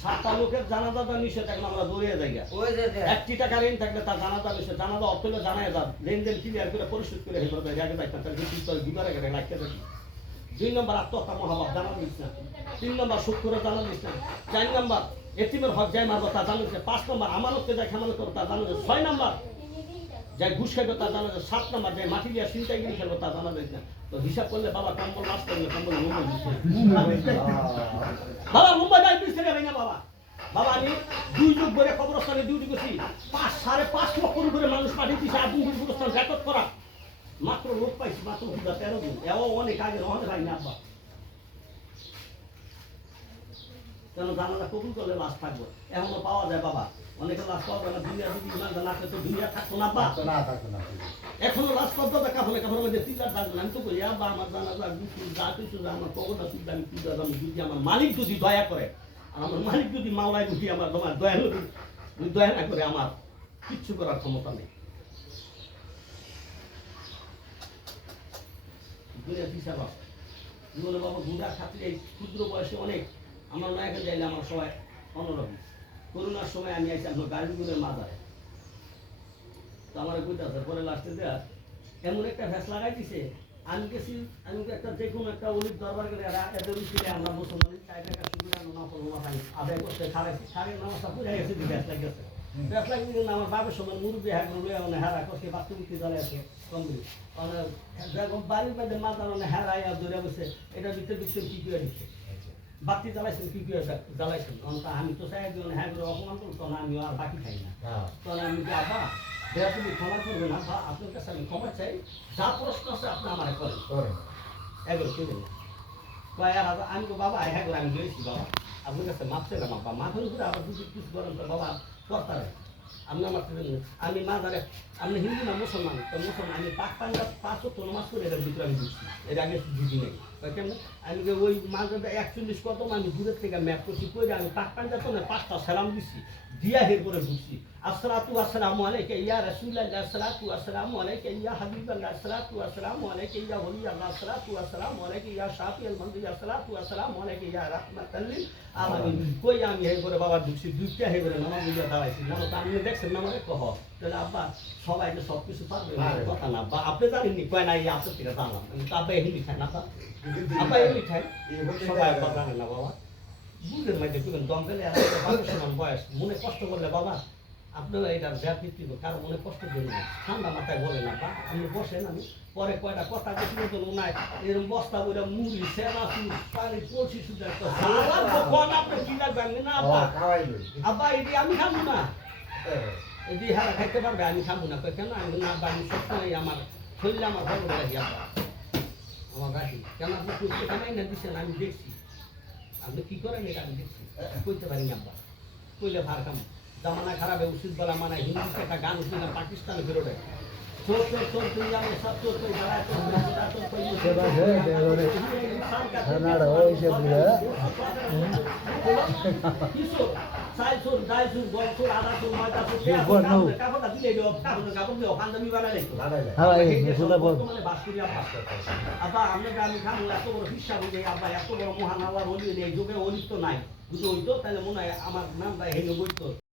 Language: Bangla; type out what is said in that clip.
সাতটা লোকের জানাজাটা নিষেধ, এখন আমরা দৌড়িয়ে যাই। 1 টাকা ঋণ থাকলে তার জানাজা নিষেধ, জানাজা অর্থ হলে জানায় যান, লেনদেন ক্লিয়ার করে পরিশোধ করে হেফাজত করে আগে যাইতাম, তাহলে দিবার আগে রাখতে থাকি। 2 নম্বর আত্মহত্যা মহাভাব জানা দিস না। 3 নম্বর শুক্র জানা দিস না। 4 নম্বর এতিমের হক যাই মারবো তা জানা দিচ্ছে। 5 নম্বর আমানতকে যাই খেমানত করবো তা জানা দিচ্ছে। 6 নম্বর যাই ঘুষ খাইবে তা জানা যায়। 7 নম্বর যাই মাটি দিয়া চিন্তাগিরি খেলবো তা জানা যায় না। তো হিসাব করলে বাবা কম্বল লাশ করলে কম্বল মুম্বাই দিচ্ছে। বাবা মুম্বাই যাই দিচ্ছে রে না বাবা। বাবা আমি 2 যুগ ধরে কবরস্থানে ডিউটি করছি, 5.5 লক্ষ করে মানুষ পাঠিয়ে দিচ্ছে। আর 2 কবরস্থান রেকর্ড করা মাত্র লোক পাইছি মাত্র 13 দিন। এও অনেক আগে অনেক হয় না আব্বা। কেন জানালা কবুল করলে লাশ থাকবো, এখনো পাওয়া যায় বাবা। অনেকে লাশ পাওয়া যায় না, দুনিয়া যদি ইমান জানাতে তো দুনিয়া থাকতো না আব্বা। এখনো লাশ পাওয়া যায় কাফনে কাফনের মধ্যে 3 লাখ থাকবে। আমি তো বলি আব্বা আমার জানাজা যা কিছু আমার কবরটা শুদ্ধ আমি কি দাম যদি আমার মালিক যদি দয়া করে, আমার মালিক যদি মাওলায় বুঝি আমার তোমার দয়া না করে, আমার কিচ্ছু করার ক্ষমতা নেই। জীবনে বাবা গুঁড়া খাতলে এই ক্ষুদ্র বয়সে অনেক আমার নয়াকে যাইলে আমার সবাই অন্যরকম। করোনার সময় আমি আইসি আপনার গাড়িগুলোর মাজারে, তো আমার কইতে পরে লাস্টে দেওয়া এমন একটা ভ্যাস লাগাই দিছে। আমি গেছি, আমি একটা যে কোনো একটা অলির দরবার করে এদের ছিল আমরা মুসলমান 4 টাকা সুবিধা নফল মাথায় আদায় করতে খারাইছি, সাড়ে নামাজটা পুড়ে গেছে, ভ্যাস লাগিয়েছে। ভ্যাস লাগিয়ে কিন্তু আমার বাবার সময় মুরব্বী হ্যাঁ করলে হ্যাঁ করছে বাথরুমটি জ্বালাই আছে কমপ্লিট বাড়ির বাড়িতে মাথা হ্যাঁ ধরে বসে এটার ভিতরে বিশ্বের কি করে দিচ্ছে বাতি জ্বালাইছেন কি করে জ্বালাইছেন। আমি তো চাই হ্যাঁ করে অপমান করতো না, আমি আর বাকি খাই না। তখন আমি আব্বা দেয়া তুমি ক্ষমা করবে না বা আপনার কাছে আমি ক্ষমা চাই, যা প্রশ্ন আছে আপনি আমার করেন এগুলো কেবেন না। আমি তো বাবা হ্যাঁ করে আমি গিয়েছি বাবা আপনার কাছে মাপ চাইলাম আব্বা, মাথার উপরে আবার যদি কিছু করেন তো বাবা করতারে আপনি আমার আমি মা ধরে আপনি হিন্দু না মুসলমান, তো মুসলমান আমি পাঁচটা 5 ওয়াক্ত নামাজ করে এটার ভিতরে আমি ঢুকছি, এর আগে ঢুকি নেই। কেমন আমি ওই মাঝে 41 কদম আমি দূরের থেকে ম্যাপ করছি করে আমি পাঁচটা তো না 5টা সালাম দিচ্ছি দিয়া হের করে ঢুকছি। আসসালাতু আসসালামু আলাইকা ইয়া রাসূলুল্লাহ, আসসালাতু আসসালামু আলাইকা ইয়া হাবিবাল্লাহ, আসসালাতু আসসালামু আলাইকা ইয়া ওলিয়াল্লাহ, আসসালাতু আসসালামু আলাইকা ইয়া শাফিউল মানদিয়া, আসসালাতু আসসালামু আলাইকা ইয়া রাহমাতাল লিল আলামিন। কই আমি হের করে বাবা ঢুকছি, দুইটা হের করে নামাজ দিয়া দাঁড়াইছি। মনে তো আপনি দেখছেন না আমাকে কহ তাহলে আব্বা সবাই যে সব কিছু পারবে কথা না, বা আপনি জানেননি কয় না এই আপনার থেকে জানলাম আব্বা হিন্দি খায় না, আব্বা এমনি খায় সবাই আব্বা জানেন না বাবা। বুঝলেন মাইতে বুঝলেন দম পেলে সমান বয়স মনে কষ্ট করলে বাবা আপনারা এটা ব্যাপৃতি কারো মনে কষ্ট দেবেন না, ঠান্ডা মাথায় বলে না বা আপনি বসেন। আমি পরে কয়টা কথা বেশি মতন উনায় এরকম বস্তা বলে মুড়ি সেনা পানি পড়ছি শুধু একটা আপনার কি লাগবে আমি না আব্বা আব্বা এটি আমি খাবো না, এটি হ্যাঁ খাইতে পারবে আমি খাবো না। কেন আমি না আব্বা আমি সবসময় আমার শরীরে আমার ভালো রাখি আব্বা আমার রাখি। কেন আপনি করতে কেনাই না দিচ্ছেন আমি দেখছি আপনি কি করেন এটা আমি দেখছি, কইতে পারি না আব্বা কইলে ভার কাম জামানা খারাপ উচিত বলা মানে হিন্দিতে একটা গান উঠি না পাকিস্তানে বেরোবে চোর চোর চোর তুই আমি সব চোর তুই জ্বালায় আব্বা আপনাকে আমি খাবো এত বড় হিসাব অনুযায়ী আব্বা এত বড় মহান আল্লাহ বলি এই যুগে অলিপ্ত নাই যদি হইতো তাহলে মনে হয় আমার নামটা হেলে বইতো।